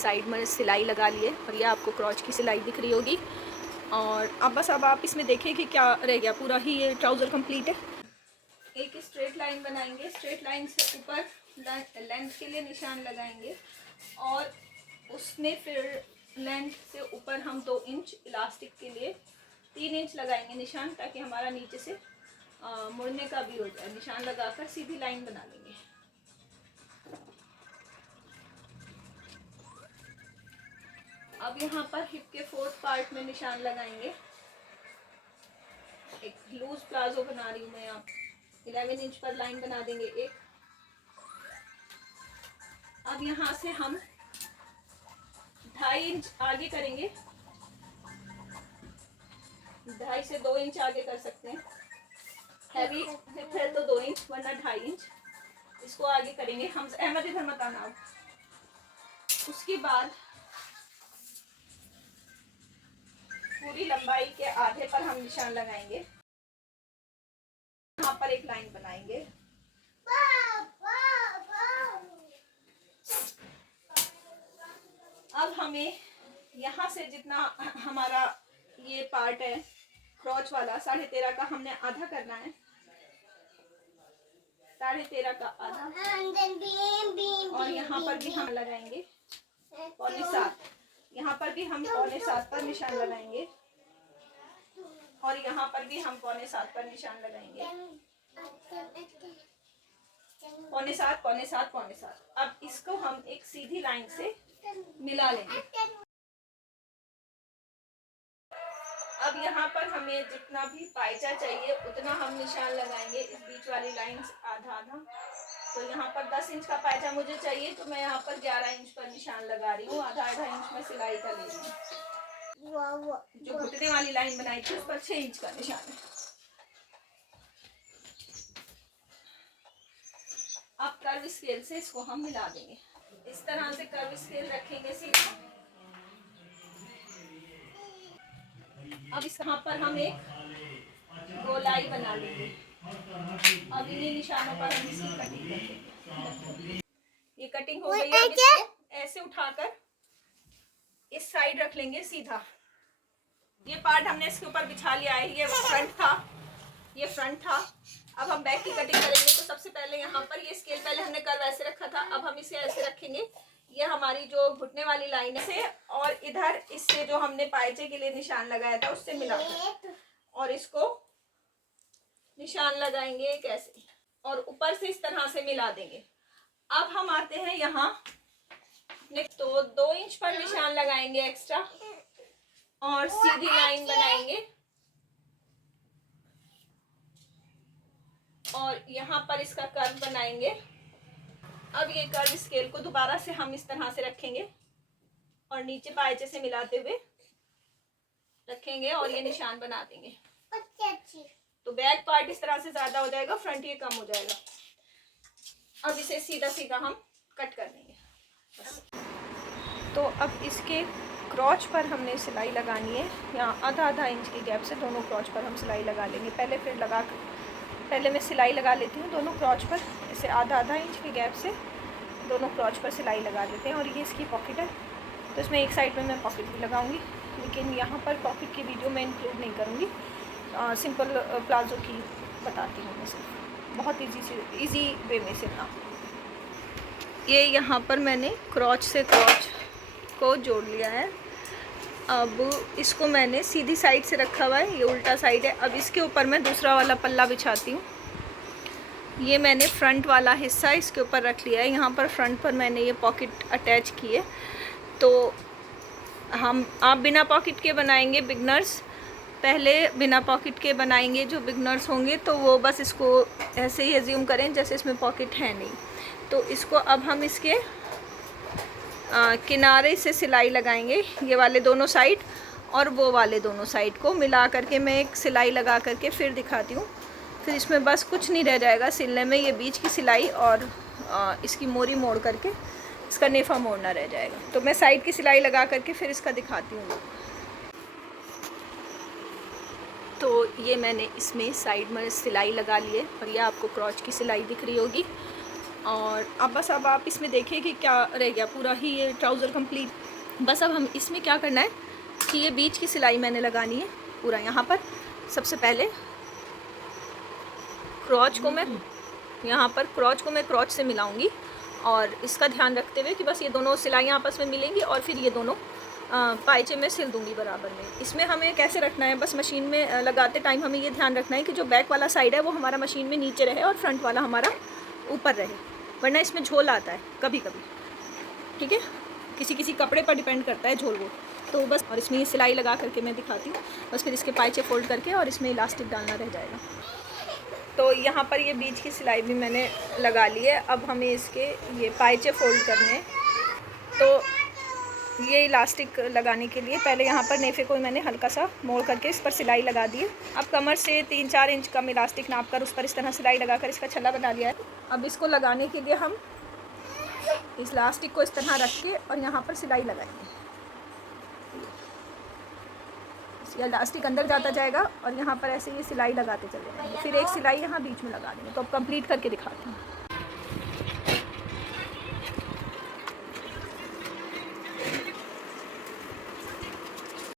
Side में सिलाई लगा ली है और ये आपको क्रॉच की सिलाई दिख रही होगी। और अब आप इसमें देखें कि क्या रह गया, पूरा ही ये ट्राउज़र कंप्लीट है। एक स्ट्रेट लाइन बनाएंगे, स्ट्रेट लाइन से ऊपर लेंथ के लिए निशान लगाएंगे और उसमें फिर लेंथ से ऊपर हम 2 इंच इलास्टिक के लिए 3 इंच लगाएंगे निशान, ताकि हमारा नीचे से मुड़ने का भी हो जाए। निशान लगाकर सीधी लाइन बना लेंगे। अब यहाँ पर हिप के 4th पार्ट में निशान लगाएंगे। एक लूज प्लाजो बना रही हूँ मैं, यहाँ 11 इंच पर लाइन बना देंगे एक। अब यहाँ से हम 2.5 इंच आगे करेंगे, 2.5 से 2 इंच आगे कर सकते हैं। हैवी हिप है तो 2 इंच, वरना 2.5 इंच इसको आगे करेंगे हम। अहमद इधर मत आना। उसके बाद पूरी लंबाई के आधे पर हम निशान लगाएंगे। यहाँ पर एक लाइन बनाएंगे। अब हमें यहाँ से जितना हमारा ये पार्ट है क्रॉच वाला 13.5 का, हमने आधा करना है। 13.5 का आधा, और यहाँ पर भी हम लगाएंगे 7.25। यहाँ पर भी हम 7.25 पर निशान लगाएंगे और यहाँ पर भी हम 7.25 पर निशान लगाएंगे। 7.25। अब इसको हम एक सीधी लाइन से मिला लेंगे। अब यहाँ पर हमें जितना भी पायचा चाहिए उतना हम निशान लगाएंगे। इस बीच वाली लाइन आधा आधा, तो यहाँ पर 10 इंच का पायचा मुझे चाहिए, तो मैं यहाँ पर 11 इंच पर निशान लगा रही हूँ। आधा इंच में सिलाई कर ले रही हूँ। जो घुटने वाली लाइन बनाई थी उस पर 6 इंच का निशान है। अब कर्व स्केल से इसको हम मिला देंगे। इस तरह से कर्व स्केल रखेंगे सीधा। अब इस यहाँ पर हम एक गोलाई बना लेंगे। अब इन्हीं निशानों पर हम इसकी कटिंग करेंगे। ये कटिंग हो गई है। अब इसको ऐसे उठाकर इस साइड रख लेंगे सीधा। ये पार्ट हमने इसके ऊपर बिछा लिया है। ये फ्रंट था, ये फ्रंट था। अब हम बैक की कटिंग करेंगे। तो सबसे पहले यहाँ पर ये स्केल, पहले हमने कर्व ऐसे रखा था, अब हम इसे ऐसे रखेंगे। ये हमारी जो घुटने वाली लाइन है और इधर इससे जो हमने पायचे के लिए निशान लगाया था उससे मिला और इसको निशान लगाएंगे एक ऐसे और ऊपर से इस तरह से मिला देंगे। अब हम आते हैं यहाँ तो 2 इंच पर निशान लगाएंगे एक्स्ट्रा और सीधी लाइन बनाएंगे और यहाँ पर इसका कर्व बनाएंगे। अब ये कर्व स्केल को दोबारा से हम इस तरह से रखेंगे और नीचे पायचे से मिलाते हुए रखेंगे और ये निशान बना देंगे। तो बैक पार्ट इस तरह से ज्यादा हो जाएगा, फ्रंट ये कम हो जाएगा। अब इसे सीधा सीधा हम कट कर देंगे बस। तो अब इसके क्रॉच पर हमने सिलाई लगानी है। यहाँ आधा इंच की गैप से दोनों क्रॉच पर हम सिलाई लगा लेंगे। पहले मैं सिलाई लगा लेती हूँ दोनों क्रॉच पर। इसे आधा इंच की गैप से दोनों क्रॉच पर सिलाई लगा लेते हैं। और ये इसकी पॉकेट है, तो इसमें एक साइड में मैं पॉकेट भी लगाऊंगी, लेकिन यहाँ पर पॉकेट की वीडियो मैं इंक्लूड नहीं करूँगी। सिंपल प्लाजो की बताती हूँ मैं सिर्फ, बहुत इजी वे में सिलना। ये यहाँ पर मैंने क्रॉच से क्रॉच को जोड़ लिया है। अब इसको मैंने सीधी साइड से रखा हुआ है, ये उल्टा साइड है। अब इसके ऊपर मैं दूसरा वाला पल्ला बिछाती हूँ। ये मैंने फ्रंट वाला हिस्सा इसके ऊपर रख लिया है। यहाँ पर फ्रंट पर मैंने ये पॉकेट अटैच की है। तो आप बिना पॉकेट के बनाएंगे बिगनर्स, पहले बिना पॉकेट के बनाएंगे जो बिगनर्स होंगे, तो वो बस इसको ऐसे ही एज्यूम करें जैसे इसमें पॉकेट है नहीं। तो इसको अब हम इसके किनारे से सिलाई लगाएंगे, ये वाले दोनों साइड और वो वाले दोनों साइड को मिला करके मैं एक सिलाई लगा करके फिर दिखाती हूँ। फिर इसमें बस कुछ नहीं रह जाएगा सिलने में, ये बीच की सिलाई और इसकी मोरी मोड़ करके इसका नेफा मोड़ना रह जाएगा। तो मैं साइड की सिलाई लगा करके फिर इसका दिखाती हूँ। तो ये मैंने इसमें साइड में सिलाई लगा ली है और ये आपको क्रॉच की सिलाई दिख रही होगी। और अब आप इसमें देखिए कि क्या रह गया, पूरा ही ये ट्राउज़र कंप्लीट। बस अब हम इसमें क्या करना है कि ये बीच की सिलाई मैंने लगानी है पूरा यहाँ पर। सबसे पहले क्रॉच को मैं यहाँ पर क्रॉच से मिलाऊंगी, और इसका ध्यान रखते हुए कि बस ये दोनों सिलाइयाँ आपस में मिलेंगी, और फिर ये दोनों पाइचे में सिल दूंगी बराबर में। इसमें हमें कैसे रखना है, बस मशीन में लगाते टाइम हमें ये ध्यान रखना है कि जो बैक वाला साइड है वो हमारा मशीन में नीचे रहे और फ्रंट वाला हमारा ऊपर रहे, वरना इसमें झोल आता है कभी कभी, ठीक है। किसी किसी कपड़े पर डिपेंड करता है झोल वो। तो बस, और इसमें ये सिलाई लगा करके मैं दिखाती हूँ। बस फिर इसके पाइचे फोल्ड करके और इसमें इलास्टिक डालना रह जाएगा। तो यहाँ पर ये बीच की सिलाई भी मैंने लगा ली है। अब हमें इसके ये पाइचे फोल्ड करने हैं। तो ये इलास्टिक लगाने के लिए पहले यहाँ पर नेफे को मैंने हल्का सा मोड़ करके इस पर सिलाई लगा दी है। अब कमर से 3-4 इंच कम इलास्टिक नाप कर उस पर इस तरह सिलाई लगाकर इसका छल्ला बना लिया है। अब इसको लगाने के लिए हम इस इलास्टिक को इस तरह रख के और यहाँ पर सिलाई लगाएंगे। ये इलास्टिक अंदर जाता जाएगा और यहाँ पर ऐसे ये सिलाई लगाते चले जाएंगे, फिर एक सिलाई यहाँ बीच में लगा देंगे। तो अब कंप्लीट करके दिखाते हैं।